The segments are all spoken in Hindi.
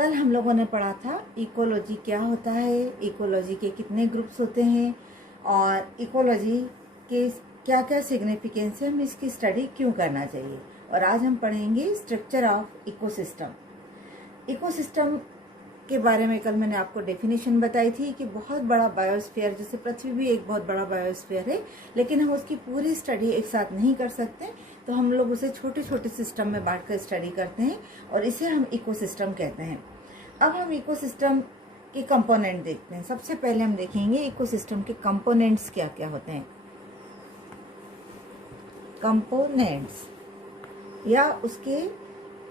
कल हम लोगों ने पढ़ा था इकोलॉजी क्या होता है, इकोलॉजी के कितने ग्रुप्स होते हैं और इकोलॉजी के क्या क्या सिग्निफिकेंस है, हमें इसकी स्टडी क्यों करना चाहिए। और आज हम पढ़ेंगे स्ट्रक्चर ऑफ इकोसिस्टम। इकोसिस्टम के बारे में कल मैंने आपको डेफिनेशन बताई थी कि बहुत बड़ा बायोस्फीयर, जैसे पृथ्वी भी एक बहुत बड़ा बायोस्फीयर है, लेकिन हम उसकी पूरी स्टडी एक साथ नहीं कर सकते, तो हम लोग उसे छोटे छोटे सिस्टम में बांटकर स्टडी करते हैं और इसे हम इकोसिस्टम कहते हैं। अब हम इकोसिस्टम के कंपोनेंट देखते हैं। सबसे पहले हम देखेंगे इकोसिस्टम के कंपोनेंट्स क्या क्या होते हैं। कंपोनेंट्स या उसके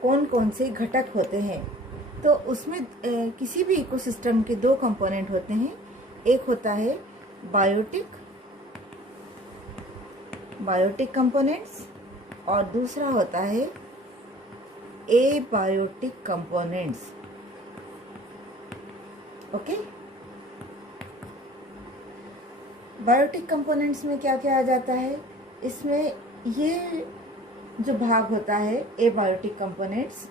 कौन कौन से घटक होते हैं। तो उसमें किसी भी इकोसिस्टम के दो कंपोनेंट होते हैं। एक होता है बायोटिक कंपोनेंट्स और दूसरा होता है abiotic components. Okay, biotic components में क्या क्या आ जाता है, इसमें ये जो भाग होता है एबायोटिक कंपोनेंट्स,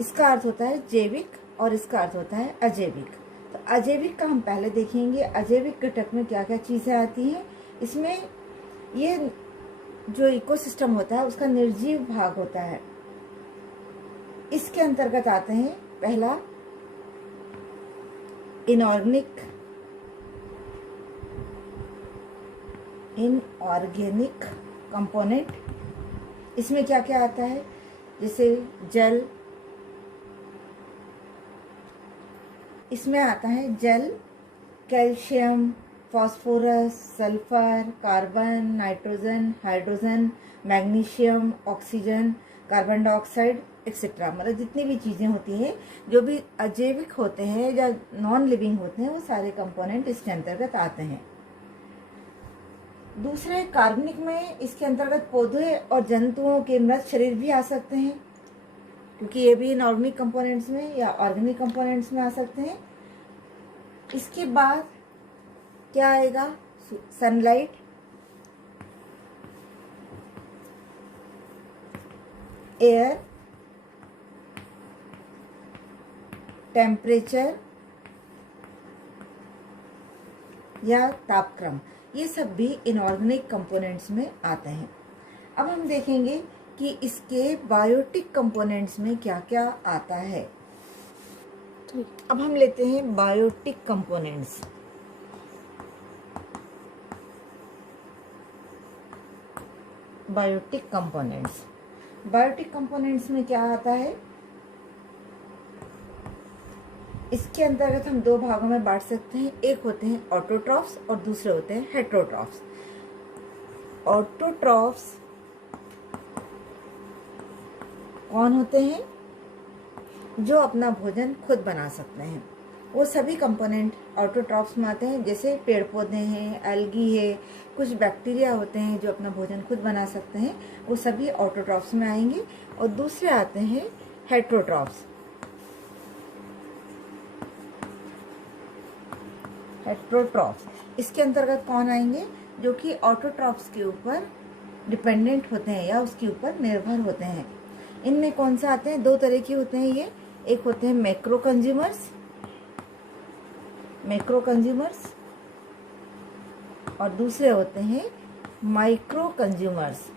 इसका अर्थ होता है जैविक और इसका अर्थ होता है अजैविक। तो अजैविक का हम पहले देखेंगे। अजैविक घटक में क्या क्या चीज़ें आती हैं। इसमें ये जो इकोसिस्टम होता है उसका निर्जीव भाग होता है। इसके अंतर्गत आते हैं पहला इनऑर्गेनिक कंपोनेंट। इसमें क्या क्या आता है, जैसे जल, इसमें आता है जल, calcium, phosphorus, sulphur, carbon, nitrogen, hydrogen, magnesium, oxygen, carbon dioxide etcetera. मतलब जितनी भी चीज़ें होती हैं जो भी अजैविक होते हैं या नॉन लिविंग होते हैं, वो सारे कंपोनेंट इसके अंतर्गत आते हैं। दूसरे कार्बनिक में इसके अंतर्गत पौधे और जंतुओं के मृत शरीर भी आ सकते हैं, क्योंकि ये भी इनऑर्गेनिक कंपोनेंट्स में या ऑर्गेनिक कंपोनेंट्स में आ सकते हैं। इसके बाद क्या आएगा, सनलाइट, एयर, टेम्परेचर या तापक्रम, ये सब भी इनऑर्गेनिक कंपोनेंट्स में आते हैं। अब हम देखेंगे कि इसके बायोटिक कंपोनेंट्स में क्या क्या आता है। अब हम लेते हैं बायोटिक कंपोनेंट्स। बायोटिक कंपोनेंट्स में क्या आता है, इसके अंतर्गत हम दो भागों में बांट सकते हैं। एक होते हैं ऑटोट्रॉफ्स और दूसरे होते हैं हेटेरोट्रॉफ्स। ऑटोट्रॉफ्स कौन होते हैं, जो अपना भोजन खुद बना सकते हैं। वो सभी कंपोनेंट ऑटोट्रॉफ्स में आते हैं, जैसे पेड़ पौधे हैं, एल्गी है, कुछ बैक्टीरिया होते हैं जो अपना भोजन खुद बना सकते हैं, वो सभी ऑटोट्रॉफ्स में आएंगे। और दूसरे आते हैं हेटेरोट्रॉफ्स। इसके अंतर्गत कौन आएंगे, जो कि ऑटोट्रॉफ्स के ऊपर डिपेंडेंट होते हैं या उसके ऊपर निर्भर होते हैं। इनमें कौन से आते हैं, दो तरह के होते हैं ये। एक होते हैं मैक्रो कंज्यूमर्स और दूसरे होते हैं माइक्रो कंज्यूमर्स।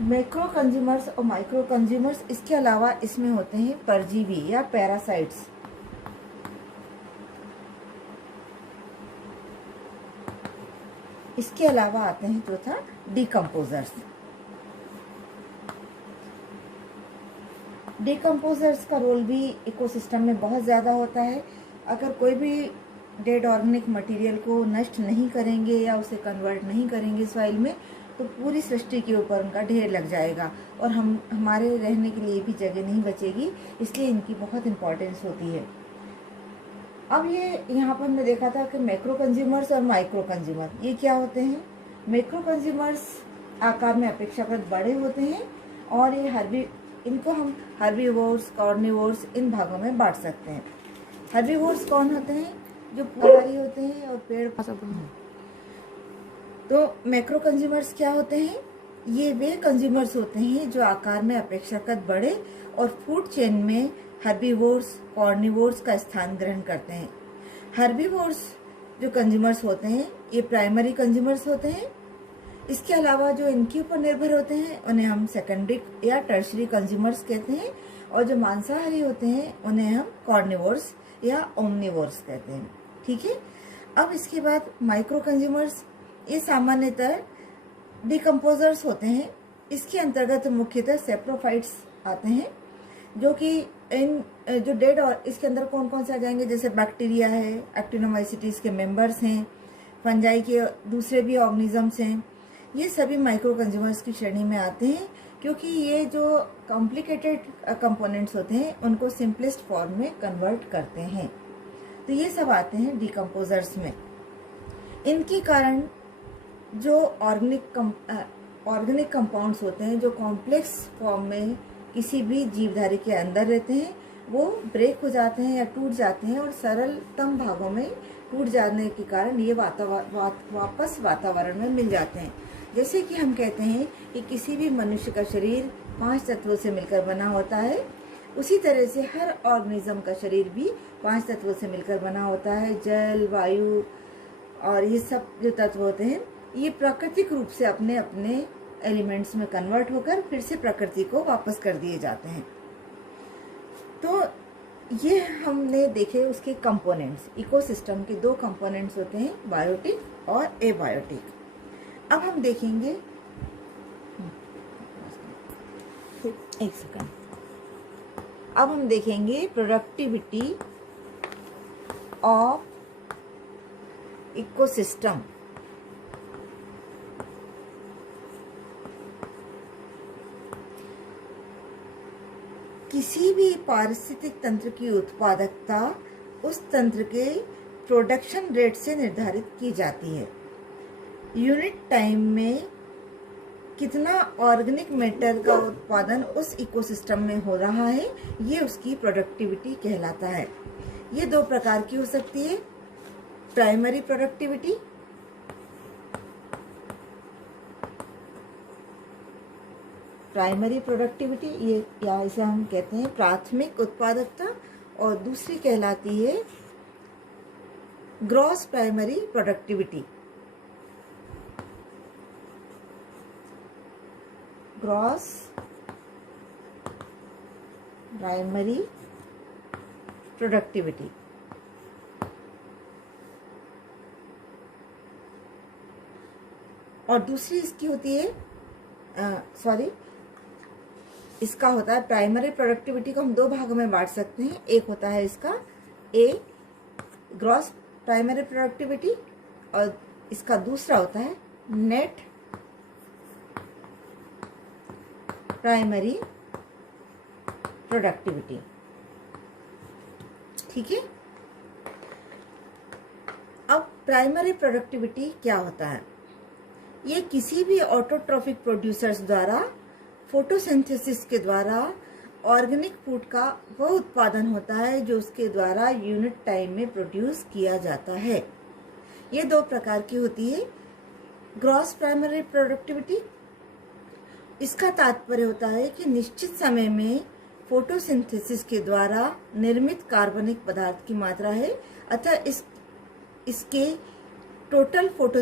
मैक्रो कंज्यूमर्स और माइक्रो कंज्यूमर्स, इसके अलावा इसमें होते हैं परजीवी या पैरासाइट्स। इसके अलावा आते हैं चौथा डिकम्पोजर्स। डिकम्पोजर्स का रोल भी इकोसिस्टम में बहुत ज़्यादा होता है। अगर कोई भी डेड ऑर्गेनिक मटेरियल को नष्ट नहीं करेंगे या उसे कन्वर्ट नहीं करेंगे सॉइल में, तो पूरी सृष्टि के ऊपर उनका ढेर लग जाएगा और हमारे रहने के लिए भी जगह नहीं बचेगी। इसलिए इनकी बहुत इम्पोर्टेंस होती है। अब ये यहाँ पर हमने देखा था कि मैक्रो कंज्यूमर्स और माइक्रो कंज्यूमर, ये क्या होते हैं। मैक्रो कंज्यूमर्स आकार में अपेक्षाकृत बड़े होते हैं और ये इनको हम हर्बीवोर्स, कार्निवोर्स, इन भागों में बांट सकते हैं। हर्बीवोर्स कौन होते हैं, जो फलहारी होते हैं और पेड़। तो मैक्रो कंज्यूमर्स क्या होते हैं, ये वे कंज्यूमर्स होते हैं जो आकार में अपेक्षाकृत बड़े और फूड चेन में हर्बीवोर्स, कार्निवोर्स का स्थान ग्रहण करते हैं। हर्बीवोर्स जो कंज्यूमर्स होते हैं ये प्राइमरी कंज्यूमर्स होते हैं। इसके अलावा जो इनके ऊपर निर्भर होते हैं उन्हें हम सेकेंडरी या टर्शरी कंज्यूमर्स कहते हैं, और जो मांसाहारी होते हैं उन्हें हम कार्निवोर्स या ओमनिवोर्स कहते हैं। ठीक है। अब इसके बाद माइक्रो कंज्यूमर्स, ये सामान्यतः डिकम्पोजर्स होते हैं। इसके अंतर्गत मुख्यतः सेप्रोफाइट्स आते हैं, जो कि इन जो डेड, और इसके अंदर कौन कौन से आ जाएंगे, जैसे बैक्टीरिया है, एक्टिनोमाइसिटीज के मेंबर्स हैं, फंजाई के दूसरे भी ऑर्गेनिजम्स हैं। ये सभी माइक्रो कंज्यूमर्स की श्रेणी में आते हैं, क्योंकि ये जो कॉम्प्लिकेटेड कंपोनेंट्स होते हैं उनको सिंपलेस्ट फॉर्म में कन्वर्ट करते हैं। तो ये सब आते हैं डिकम्पोजर्स में। इनके कारण जो ऑर्गेनिक कंपाउंड्स होते हैं जो कॉम्प्लेक्स फॉर्म में किसी भी जीवधारी के अंदर रहते हैं, वो ब्रेक हो जाते हैं या टूट जाते हैं, और सरलतम भागों में टूट जाने के कारण ये वापस वातावरण में मिल जाते हैं। जैसे कि हम कहते हैं कि किसी भी मनुष्य का शरीर 5 तत्वों से मिलकर बना होता है, उसी तरह से हर ऑर्गेनिज्म का शरीर भी 5 तत्वों से मिलकर बना होता है। जल, वायु और ये सब जो तत्व होते हैं ये प्राकृतिक रूप से अपने अपने एलिमेंट्स में कन्वर्ट होकर फिर से प्रकृति को वापस कर दिए जाते हैं। तो ये हमने देखे उसके कंपोनेंट्स। इकोसिस्टम के 2 कंपोनेंट्स होते हैं, बायोटिक और एबायोटिक। अब हम देखेंगे, एक सेकंड, अब हम देखेंगे प्रोडक्टिविटी ऑफ इकोसिस्टम। किसी भी पारिस्थितिक तंत्र की उत्पादकता उस तंत्र के प्रोडक्शन रेट से निर्धारित की जाती है। यूनिट टाइम में कितना ऑर्गेनिक मैटर का उत्पादन उस इकोसिस्टम में हो रहा है, ये उसकी प्रोडक्टिविटी कहलाता है। ये 2 प्रकार की हो सकती है, प्राइमरी प्रोडक्टिविटी, ये या इसे हम कहते हैं प्राथमिक उत्पादकता, और दूसरी कहलाती है gross primary productivity. Gross primary productivity. और दूसरी इसकी होती है इसका होता है प्राइमरी प्रोडक्टिविटी को हम 2 भागों में बांट सकते हैं। एक होता है इसका ग्रॉस प्राइमरी प्रोडक्टिविटी, और इसका दूसरा होता है नेट प्राइमरी प्रोडक्टिविटी। ठीक है। अब प्राइमरी प्रोडक्टिविटी क्या होता है? ये किसी भी ऑटोट्रॉफिक प्रोड्यूसर्स द्वारा फोटोसिंथेसिस के द्वारा ऑर्गेनिक फूड का वह उत्पादन होता है जो उसके द्वारा यूनिट टाइम में प्रोड्यूस किया जाता है। ये 2 प्रकार की होती है। ग्रॉस प्राइमरी प्रोडक्टिविटी, इसका तात्पर्य होता है कि निश्चित समय में फोटोसिंथेसिस के द्वारा निर्मित कार्बनिक पदार्थ की मात्रा है, अतः इसके टोटल फोटो,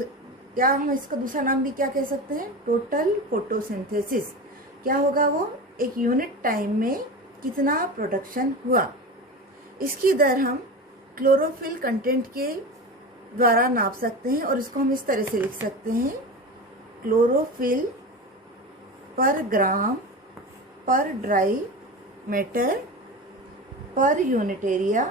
या हम इसका दूसरा नाम भी क्या कह सकते हैं, टोटल फोटोसिंथेसिस। क्या होगा वो, एक यूनिट टाइम में कितना प्रोडक्शन हुआ। इसकी दर हम क्लोरोफिल कंटेंट के द्वारा नाप सकते हैं, और इसको हम इस तरह से लिख सकते हैं, क्लोरोफिल पर ग्राम पर dry matter per unit area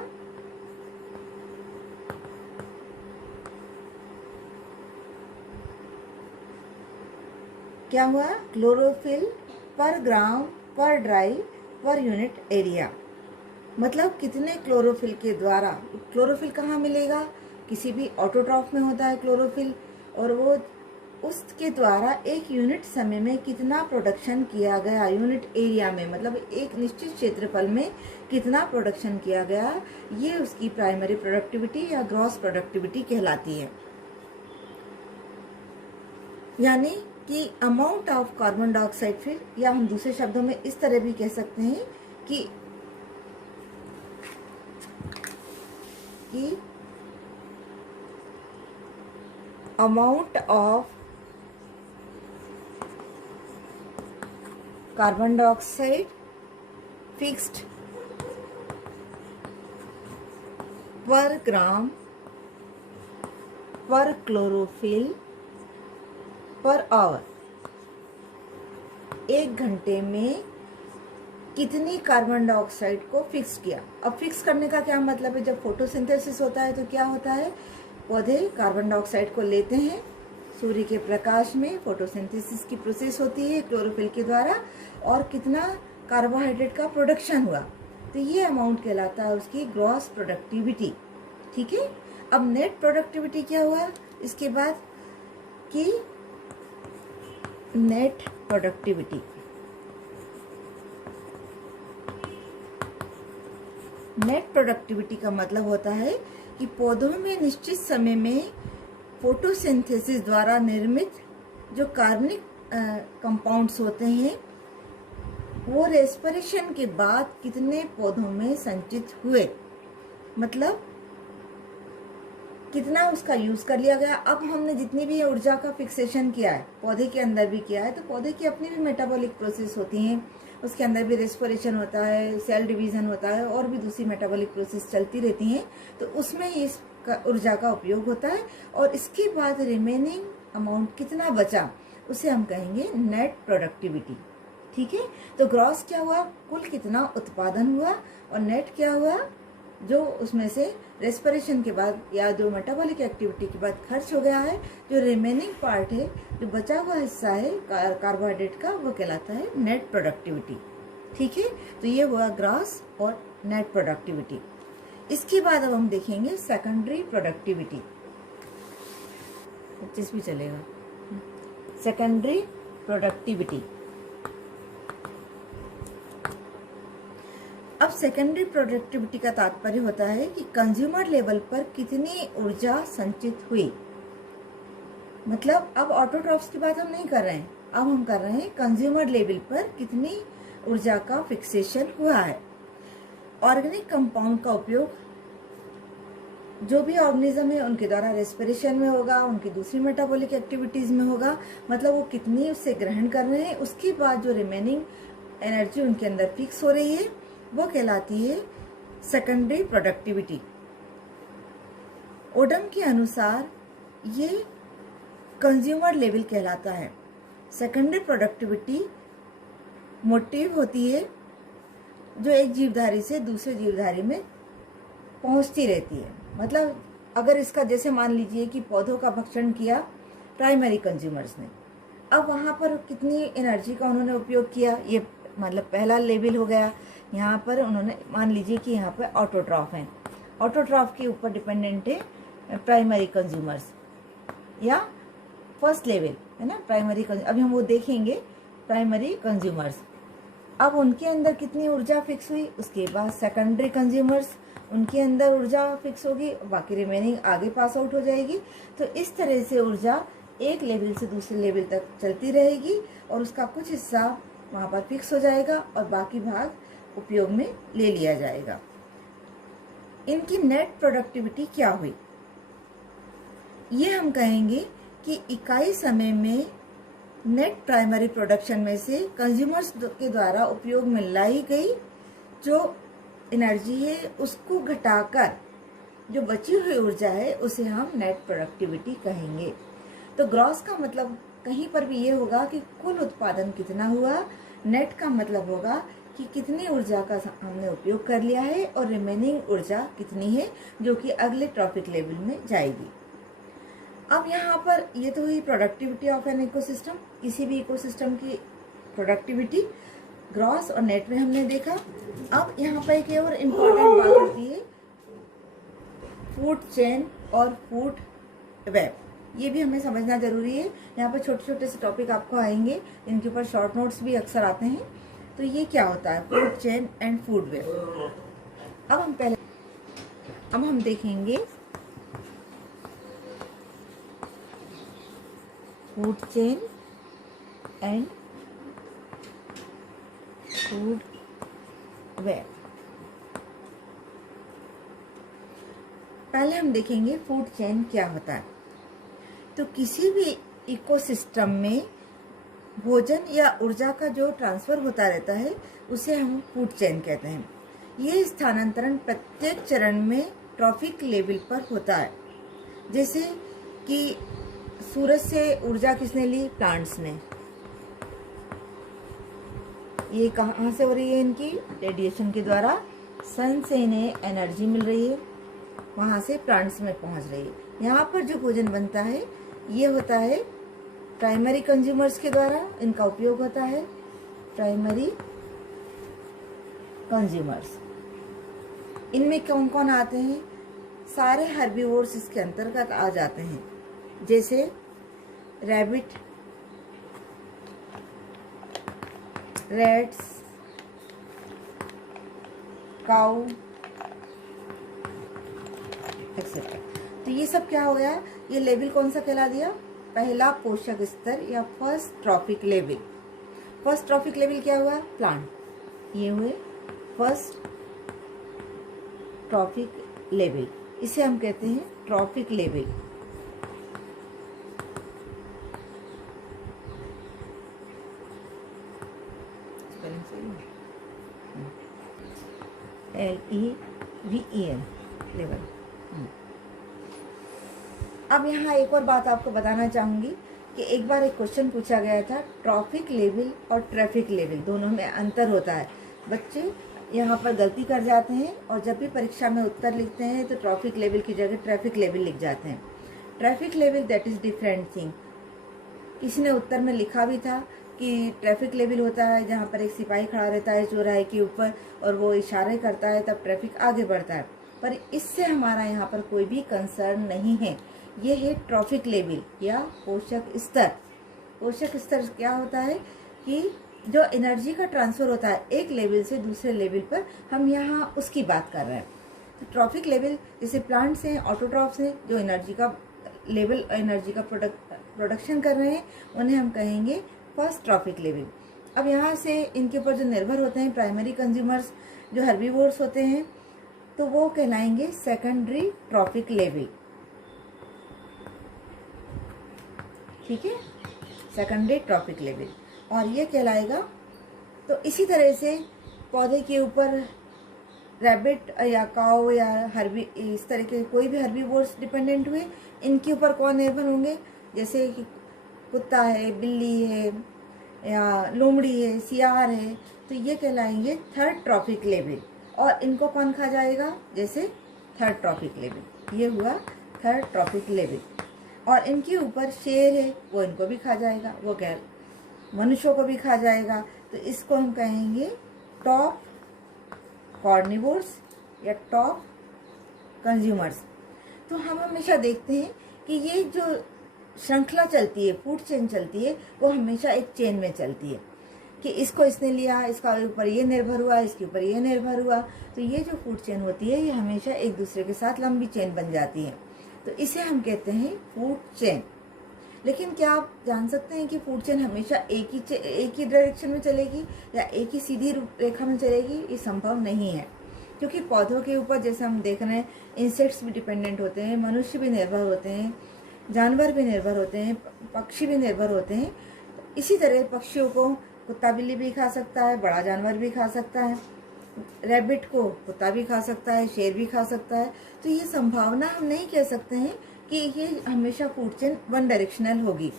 क्या हुआ, क्लोरोफिल पर ग्राम पर ड्राई पर यूनिट एरिया। मतलब कितने क्लोरोफिल के द्वारा, क्लोरोफिल कहाँ मिलेगा, किसी भी ऑटोट्रॉफ में होता है क्लोरोफिल, और वो उसके द्वारा एक यूनिट समय में कितना प्रोडक्शन किया गया, यूनिट एरिया में, मतलब एक निश्चित क्षेत्रफल में कितना प्रोडक्शन किया गया, ये उसकी प्राइमरी प्रोडक्टिविटी या ग्रॉस प्रोडक्टिविटी कहलाती है। यानी कि अमाउंट ऑफ कार्बन डाइऑक्साइड, फिर या हम दूसरे शब्दों में इस तरह भी कह सकते हैं कि amount of carbon dioxide fixed पर ग्राम पर क्लोरोफिल पर आवर, 1 घंटे में कितनी कार्बन डाइऑक्साइड को फिक्स किया। अब फिक्स करने का क्या मतलब है, जब फोटोसिंथेसिस होता है तो क्या होता है, पौधे कार्बन डाइऑक्साइड को लेते हैं, सूर्य के प्रकाश में फोटोसिंथेसिस की प्रोसेस होती है क्लोरोफिल के द्वारा, और कितना कार्बोहाइड्रेट का प्रोडक्शन हुआ, तो ये अमाउंट कहलाता है उसकी ग्रॉस प्रोडक्टिविटी। ठीक है। अब नेट प्रोडक्टिविटी क्या हुआ इसके बाद कि नेट प्रोडक्टिविटी, नेट प्रोडक्टिविटी का मतलब होता है कि पौधों में निश्चित समय में फोटोसिंथेसिस द्वारा निर्मित जो कार्बनिक कंपाउंड्स होते हैं वो रेस्पिरेशन के बाद कितने पौधों में संचित हुए, मतलब कितना उसका यूज कर लिया गया। अब हमने जितनी भी ऊर्जा का फिक्सेशन किया है पौधे के अंदर भी किया है, तो पौधे की अपनी भी मेटाबॉलिक प्रोसेस होती हैं, उसके अंदर भी रेस्पिरेशन होता है, सेल डिवीजन होता है, और भी दूसरी मेटाबॉलिक प्रोसेस चलती रहती हैं, तो उसमें इस ऊर्जा का उपयोग होता है। और इसके बाद रिमेनिंग अमाउंट कितना बचा उसे हम कहेंगे नेट प्रोडक्टिविटी। ठीक है। तो ग्रॉस क्या हुआ, कुल कितना उत्पादन हुआ, और नेट क्या हुआ, जो उसमें से रेस्पिरेशन के बाद या जो मेटाबॉलिक एक्टिविटी के बाद खर्च हो गया है, जो रिमेनिंग पार्ट है, जो बचा हुआ हिस्सा है कार्बोहाइड्रेट का, वो कहलाता है नेट प्रोडक्टिविटी। ठीक है। तो ये हुआ ग्रॉस और नेट प्रोडक्टिविटी। इसके बाद अब हम देखेंगे सेकेंडरी प्रोडक्टिविटी। 25 भी चलेगा। Secondary productivity. अब सेकेंडरी प्रोडक्टिविटी का तात्पर्य होता है कि कंज्यूमर लेवल पर कितनी ऊर्जा संचित हुई। मतलब अब ऑटोट्रॉफ्स की बात हम नहीं कर रहे हैं, अब हम कर रहे हैं कंज्यूमर लेवल पर कितनी ऊर्जा का फिक्सेशन हुआ है। ऑर्गेनिक कंपाउंड का उपयोग जो भी ऑर्गेनिज्म है उनके द्वारा रेस्पिरेशन में होगा, उनकी दूसरी मेटाबॉलिक एक्टिविटीज में होगा, मतलब वो कितनी उससे ग्रहण कर रहे हैं, उसके बाद जो रिमेनिंग एनर्जी उनके अंदर फिक्स हो रही है वो कहलाती है सेकेंडरी प्रोडक्टिविटी। ओडम के अनुसार ये कंज्यूमर लेवल कहलाता है। सेकेंडरी प्रोडक्टिविटी मोटिव होती है जो एक जीवधारी से दूसरे जीवधारी में पहुंचती रहती है। मतलब अगर इसका जैसे मान लीजिए कि पौधों का भक्षण किया प्राइमरी कंज्यूमर्स ने, अब वहाँ पर कितनी एनर्जी का उन्होंने उपयोग किया, ये मतलब पहला लेवल हो गया। यहाँ पर उन्होंने मान लीजिए कि यहाँ पर ऑटोट्रॉफ हैं, ऑटोट्रॉफ के ऊपर डिपेंडेंट है प्राइमरी कंज्यूमर्स या फर्स्ट लेवल है ना, प्राइमरी अभी हम वो देखेंगे प्राइमरी कंज्यूमर्स। अब उनके अंदर कितनी ऊर्जा फिक्स हुई, उसके बाद सेकेंडरी कंज्यूमर्स उनके अंदर ऊर्जा फिक्स होगी, बाकी रिमेनिंग आगे पास आउट हो जाएगी। तो इस तरह से ऊर्जा एक लेवल से दूसरे लेवल तक चलती रहेगी और उसका कुछ हिस्सा वहाँ पर फिक्स हो जाएगा और बाकी भाग उपयोग में ले लिया जाएगा। इनकी नेट प्रोडक्टिविटी क्या हुई, ये हम कहेंगे कि इकाई समय में नेट प्राइमरी प्रोडक्शन में से कंज्यूमर्स के द्वारा उपयोग में लाई गई जो एनर्जी है उसको घटाकर जो बची हुई ऊर्जा है उसे हम नेट प्रोडक्टिविटी कहेंगे। तो ग्रॉस का मतलब कहीं पर भी ये होगा कि कुल उत्पादन कितना हुआ, नेट का मतलब होगा कि कितनी ऊर्जा का हमने उपयोग कर लिया है और रिमेनिंग ऊर्जा कितनी है जो कि अगले ट्रॉपिक लेवल में जाएगी। अब यहाँ पर ये तो हुई प्रोडक्टिविटी ऑफ एन इकोसिस्टम, किसी भी इकोसिस्टम की प्रोडक्टिविटी ग्रॉस और नेट में हमने देखा। अब यहाँ पर एक और इम्पोर्टेंट बात होती है फूड चेन और फूड वेब, ये भी हमें समझना जरूरी है। यहाँ पर छोटे छोटे से टॉपिक आपको आएंगे, इनके ऊपर शॉर्ट नोट्स भी अक्सर आते हैं। तो ये क्या होता है food chain and food web. अब हम देखेंगे food chain and food web. पहले हम देखेंगे फूड चेन क्या होता है। तो किसी भी इकोसिस्टम में भोजन या ऊर्जा का जो ट्रांसफर होता रहता है उसे हम फूड चेन कहते हैं। ये स्थानांतरण प्रत्येक चरण में ट्रॉफिक लेवल पर होता है। जैसे कि सूरज से ऊर्जा किसने ली? प्लांट्स ने। ये कहाँ से हो रही है? इनकी रेडिएशन के द्वारा सन से इन्हें एनर्जी मिल रही है, वहाँ से प्लांट्स में पहुँच रही है। यहाँ पर जो भोजन बनता है ये होता है प्राइमरी कंज्यूमर्स के द्वारा, इनका उपयोग होता है प्राइमरी कंज्यूमर्स। इनमें कौन कौन आते हैं? सारे हर्बीवोर्स इसके अंतर्गत आ जाते हैं, जैसे रैबिट, रैट्स, काऊ एक्सेट्रा। तो ये सब क्या हो गया? ये लेवल कौन सा कहला दिया? पहला पोषक स्तर या first trophic level. First trophic level क्या हुआ? प्लांट। ये हुए फर्स्ट ट्रॉफिक लेवल, इसे हम कहते हैं ट्रॉफिक लेवल। LEVEN level. अब यहाँ एक और बात आपको बताना चाहूँगी कि एक बार एक क्वेश्चन पूछा गया था, ट्रॉफिक लेवल और ट्रैफिक लेवल दोनों में अंतर होता है। बच्चे यहाँ पर गलती कर जाते हैं और जब भी परीक्षा में उत्तर लिखते हैं तो ट्रैफिक लेवल की जगह ट्रैफिक लेवल लिख जाते हैं। Traffic level that is different thing. किसी ने उत्तर में लिखा भी था कि ट्रैफिक लेवल होता है जहाँ पर एक सिपाही खड़ा रहता है चौराहे के ऊपर और वो इशारे करता है तब ट्रैफिक आगे बढ़ता है, पर इससे हमारा यहाँ पर कोई भी कंसर्न नहीं है। ये है ट्रॉफिक लेवल या पोषक स्तर। पोषक स्तर क्या होता है कि जो एनर्जी का ट्रांसफर होता है एक लेवल से दूसरे लेवल पर, हम यहाँ उसकी बात कर रहे हैं। तो ट्रॉफिक लेवल जैसे प्लांट्स हैं, ऑटोट्रॉफ्स हैं, जो एनर्जी का लेवल, एनर्जी का प्रोडक्शन कर रहे हैं, उन्हें हम कहेंगे फर्स्ट ट्रॉफिक लेवल। अब यहाँ से इनके ऊपर जो निर्भर होते हैं प्राइमरी कंज्यूमर्स, जो हर्बीवोर्स होते हैं, तो वो कहलाएंगे सेकेंडरी ट्रॉफिक लेवल। ठीक है, सेकेंडरी ट्रॉफिक लेवल। और ये कहलाएगा, तो इसी तरह से पौधे के ऊपर रैबिट या काऊ या हर्बी, इस तरह के कोई भी हर्बीवोर्स डिपेंडेंट हुए, इनके ऊपर कौन निर्भर होंगे? जैसे कि कुत्ता है, बिल्ली है या लोमड़ी है, सियार है, तो ये कहलाएंगे थर्ड ट्रॉफिक लेवल। और इनको कौन खा जाएगा? जैसे थर्ड ट्रॉफिक लेवल, ये हुआ थर्ड ट्रॉफिक लेवल। और इनके ऊपर शेर है, वो इनको भी खा जाएगा, वो क्या मनुष्यों को भी खा जाएगा। तो इसको हम कहेंगे टॉप कॉर्निवोर्स या टॉप कंज्यूमर्स। तो हम हमेशा देखते हैं कि ये जो श्रृंखला चलती है, फूड चेन चलती है, वो हमेशा एक चेन में चलती है कि इसको इसने लिया, इसका ऊपर ये निर्भर हुआ, इसके ऊपर ये निर्भर हुआ। तो ये जो फूड चेन होती है ये हमेशा एक दूसरे के साथ लंबी चेन बन जाती है, तो इसे हम कहते हैं फूड चेन। लेकिन क्या आप जान सकते हैं कि फूड चेन हमेशा एक ही डायरेक्शन में चलेगी या एक ही सीधी रेखा में चलेगी? ये संभव नहीं है, क्योंकि पौधों के ऊपर जैसे हम देख रहे हैं इंसेक्ट्स भी डिपेंडेंट होते हैं, मनुष्य भी निर्भर होते हैं, जानवर भी निर्भर होते हैं, पक्षी भी निर्भर होते हैं। इसी तरह पक्षियों को कुत्ता बिल्ली भी खा सकता है, बड़ा जानवर भी खा सकता है, रैबिट को कुत्ता भी खा सकता है, शेर भी खा सकता है। तो ये संभावना हम नहीं कह सकते हैं कि ये हमेशा फूड चेन वन डायरेक्शनल होगी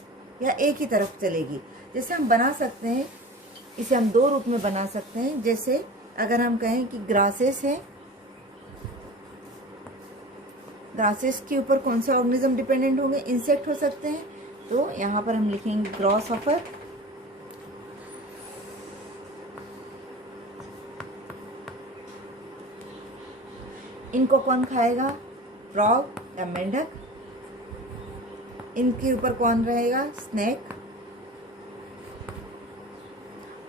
या एक ही तरफ चलेगी। जैसे हम बना सकते हैं, इसे हम दो रूप में बना सकते हैं। जैसे अगर हम कहें कि ग्रासेस हैं, ग्रासेस के ऊपर कौन सा ऑर्गेनिज्म डिपेंडेंट होंगे? इंसेक्ट हो सकते हैं। तो यहाँ पर हम लिखेंगे ग्रासहॉपर। इनको कौन खाएगा? फ्रॉग या मेंढक। इनके ऊपर कौन रहेगा? स्नेक।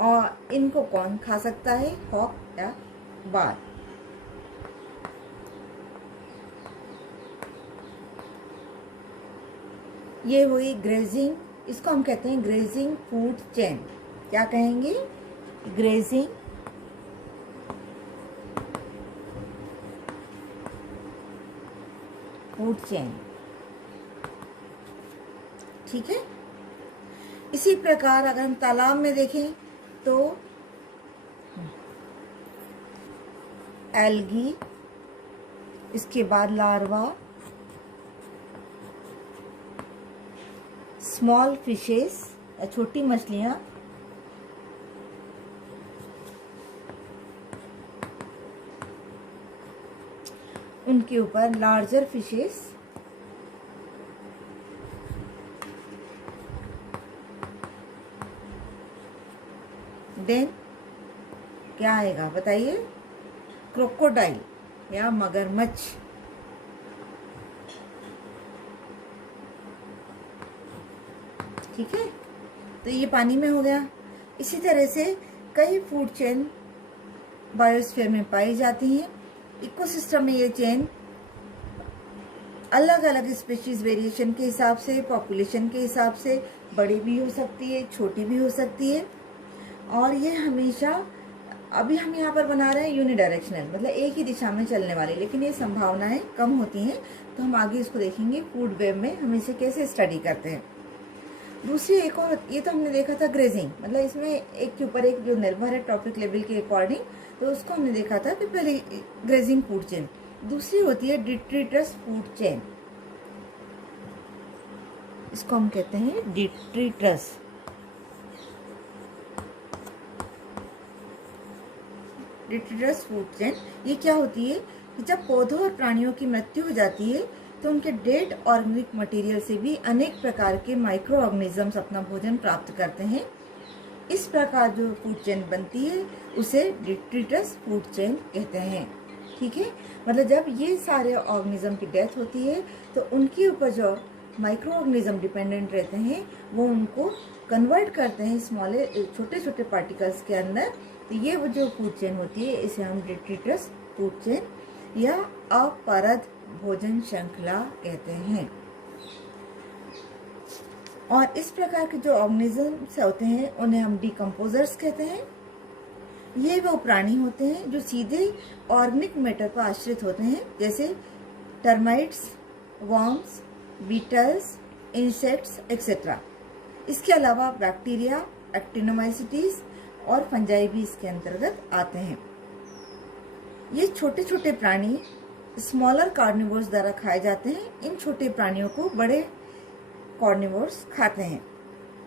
और इनको कौन खा सकता है? हॉक या बार। ये हुई ग्रेजिंग इसको हम कहते हैं ग्रेजिंग फूड चेन। क्या कहेंगे? Grazing food chain. ठीक है। इसी प्रकार अगर हम तालाब में देखें तो एल्गी, इसके बाद लार्वा, स्मॉल फिशेस, छोटी मछलियां, उनके ऊपर लार्जर फिशेस, देन क्या आएगा बताइए? क्रोकोडाइल या मगरमच्छ। ठीक है, तो ये पानी में हो गया। इसी तरह से कई फूड चेन बायोस्फीयर में पाई जाती हैं। इकोसिस्टम में ये चेन अलग अलग स्पीशीज वेरिएशन के हिसाब से, पॉपुलेशन के हिसाब से बड़ी भी हो सकती है, छोटी भी हो सकती है। और ये हमेशा, अभी हम यहाँ पर बना रहे हैं यूनिडायरेक्शनल, मतलब एक ही दिशा में चलने वाली, लेकिन ये संभावनाएं कम होती हैं। तो हम आगे इसको देखेंगे फूड वेब में हम इसे कैसे स्टडी करते हैं। दूसरी एक और, ये तो हमने देखा था ग्रेजिंग, मतलब इसमें एक के ऊपर एक जो निर्भर है टॉपिक लेवल के अकॉर्डिंग, तो उसको हमने देखा था कि पहले ग्रेजिंग फूड चेन। दूसरी होती है डिट्रीटस फूड चेन। इसको हम कहते हैं डिट्रीटस। डिट्रीटस फूड चेन ये क्या होती है कि जब पौधों और प्राणियों की मृत्यु हो जाती है तो उनके डेड ऑर्गेनिक मटेरियल से भी अनेक प्रकार के माइक्रो ऑर्गेनिजम्स अपना भोजन प्राप्त करते हैं। इस प्रकार जो फूड चेन बनती है उसे डिट्रीटस फूड चेन कहते हैं। ठीक है, मतलब जब ये सारे ऑर्गेनिज्म की डेथ होती है तो उनके ऊपर जो माइक्रो ऑर्गेनिज्म डिपेंडेंट रहते हैं वो उनको कन्वर्ट करते हैं स्मॉल छोटे छोटे पार्टिकल्स के अंदर। तो ये वो जो फूड चेन होती है इसे हम डिट्रीटस फूड चेन या अपरद भोजन श्रृंखला कहते हैं। और इस प्रकार के जो ऑर्गेनिजम्स होते हैं उन्हें हम डिकम्पोजर्स कहते हैं। ये वो प्राणी होते हैं जो सीधे ऑर्गेनिक मैटर पर आश्रित होते हैं, जैसे termites, worms, beetles, insects etcetera. इसके अलावा बैक्टीरिया, एक्टिनोमाइसीटीज और फंजाई भी इसके अंतर्गत आते हैं। ये छोटे छोटे प्राणी स्मॉलर कार्निवोर्स द्वारा खाए जाते हैं। इन छोटे प्राणियों को बड़े कार्निवोर्स खाते हैं।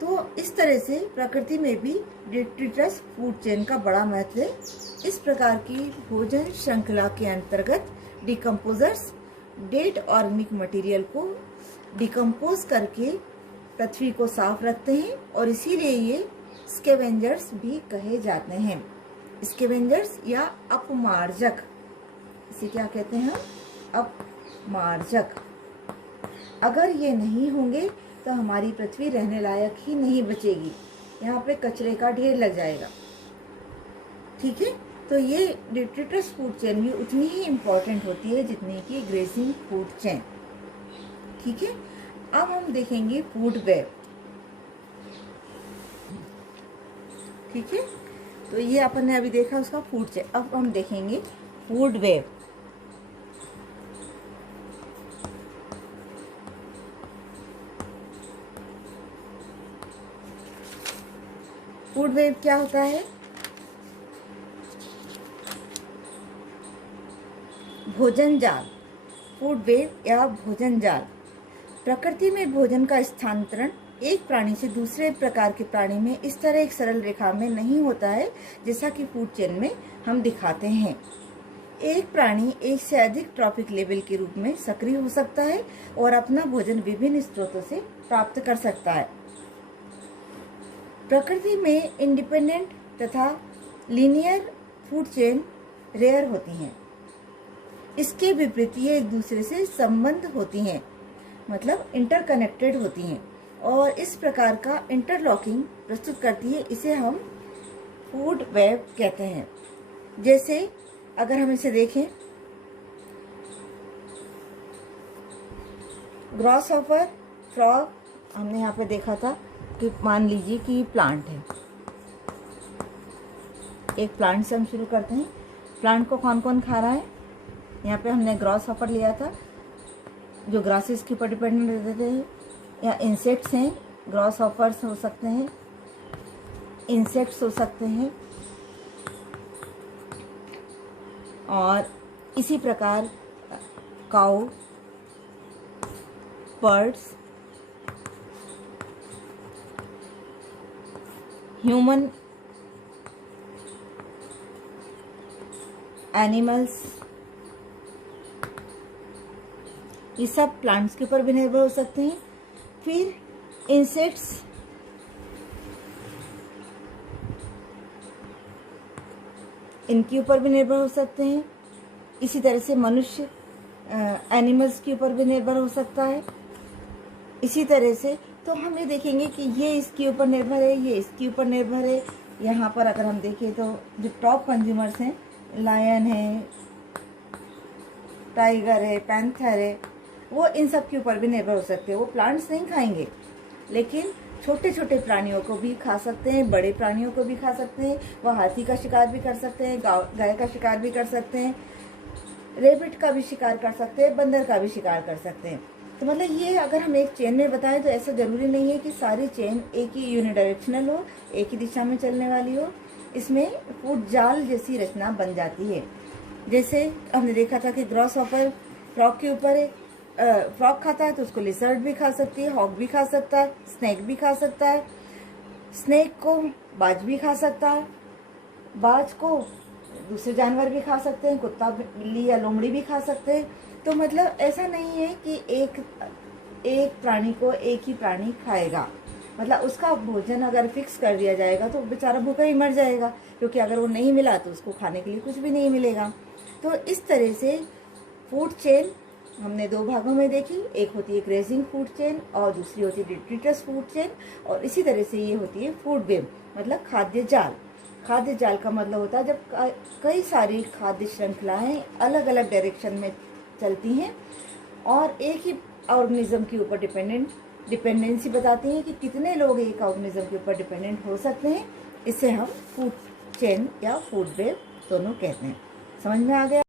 तो इस तरह से प्रकृति में भी डिट्रीटस फूड चेन का बड़ा महत्व है। इस प्रकार की भोजन श्रृंखला के अंतर्गत डिकम्पोजर्स डेड ऑर्गेनिक मटेरियल को डिकम्पोज करके पृथ्वी को साफ रखते हैं और इसीलिए ये स्कैवेंजर्स भी कहे जाते हैं। स्कैवेंजर्स या अपमार्जक, इसे क्या कहते हैं? अपमार्जक। अगर ये नहीं होंगे तो हमारी पृथ्वी रहने लायक ही नहीं बचेगी, यहाँ पे कचरे का ढेर लग जाएगा। ठीक है, तो ये डिट्रीटस फूड चेन भी उतनी ही इम्पोर्टेंट होती है जितनी कि ग्रेजिंग फूड चेन। ठीक है, अब हम देखेंगे फूड वेब। ठीक है, तो ये अपन ने अभी देखा उसका फूड चेन। अब हम देखेंगे फूड वेब। फूड वेब क्या होता है? भोजन जाल। फूड वेब या भोजन जाल प्रकृति में भोजन का स्थानांतरण एक प्राणी से दूसरे प्रकार के प्राणी में इस तरह एक सरल रेखा में नहीं होता है जैसा कि फूड चेन में हम दिखाते हैं। एक प्राणी एक से अधिक ट्रॉपिक लेवल के रूप में सक्रिय हो सकता है और अपना भोजन विभिन्न स्रोतों से प्राप्त कर सकता है। प्रकृति में इंडिपेंडेंट तथा लीनियर फूड चेन रेयर होती हैं। इसके विपरीत ये एक दूसरे से संबंध होती हैं, मतलब इंटरकनेक्टेड होती हैं और इस प्रकार का इंटरलॉकिंग प्रस्तुत करती है। इसे हम फूड वेब कहते हैं। जैसे अगर हम इसे देखें, ग्रॉसहॉपर, फ्रॉग हमने यहाँ पे देखा था, कि मान लीजिए कि ये प्लांट है। एक प्लांट से हम शुरू करते हैं। प्लांट को कौन कौन खा रहा है? यहाँ पे हमने ग्रॉस हॉपर लिया था जो ग्रासेस के ऊपर डिपेंडेंट रहते थे, या इंसेक्ट्स हैं, ग्रॉस हॉपर्स हो सकते हैं, इंसेक्ट्स हो सकते हैं, और इसी प्रकार काऊ, बर्ड्स, ह्यूमन एनिमल्स, ये सब प्लांट्स के ऊपर भी निर्भर हो सकते हैं। फिर इंसेक्ट्स, इनके ऊपर भी निर्भर हो सकते हैं। इसी तरह से मनुष्य एनिमल्स के ऊपर भी निर्भर हो सकता है। इसी तरह से तो हम ये देखेंगे कि ये इसके ऊपर निर्भर है, ये इसके ऊपर निर्भर है। यहाँ पर अगर हम देखें तो जो टॉप कंज्यूमर्स हैं, लायन है, टाइगर है, पैंथर है, वो इन सब के ऊपर भी निर्भर हो सकते हैं। वो प्लांट्स नहीं खाएंगे, लेकिन छोटे छोटे प्राणियों को भी खा सकते हैं, बड़े प्राणियों को भी खा सकते हैं। वह हाथी का शिकार भी कर सकते हैं, गाय का शिकार भी कर सकते हैं, रेबिट का भी शिकार कर सकते हैं, बंदर का भी शिकार कर सकते हैं। तो मतलब ये अगर हम एक चेन में बताएं तो ऐसा ज़रूरी नहीं है कि सारी चेन एक ही यूनिडायरेक्शनल हो, एक ही दिशा में चलने वाली हो। इसमें फूड जाल जैसी रचना बन जाती है। जैसे हमने देखा था कि ग्रॉस हॉपर फ्रॉग के ऊपर है, फ्रॉग खाता है तो उसको लिजर्ड भी खा सकती है, हॉग भी खा सकता है, स्नेक भी खा सकता है, स्नेक को बाज भी खा सकता है, बाज को दूसरे जानवर भी खा सकते हैं, कुत्ता, बिल्ली या लोमड़ी भी खा सकते हैं। तो मतलब ऐसा नहीं है कि एक प्राणी को एक ही प्राणी खाएगा। मतलब उसका भोजन अगर फिक्स कर दिया जाएगा तो बेचारा भूखा ही मर जाएगा, क्योंकि अगर वो नहीं मिला तो उसको खाने के लिए कुछ भी नहीं मिलेगा। तो इस तरह से फूड चेन हमने दो भागों में देखी। एक होती है ग्रेजिंग फूड चेन और दूसरी होती है डिट्रिटस फूड चेन। और इसी तरह से ये होती है फूड वेब, मतलब खाद्य जाल। खाद्य जाल का मतलब होता है जब कई सारी खाद्य श्रृंखलाएं अलग अलग डायरेक्शन में चलती हैं और एक ही ऑर्गेनिज्म के ऊपर डिपेंडेंसी बताती हैं कि कितने लोग एक ऑर्गेनिज्म के ऊपर डिपेंडेंट हो सकते हैं। इसे हम फूड चेन या फूड वेब दोनों कहते हैं। समझ में आ गया?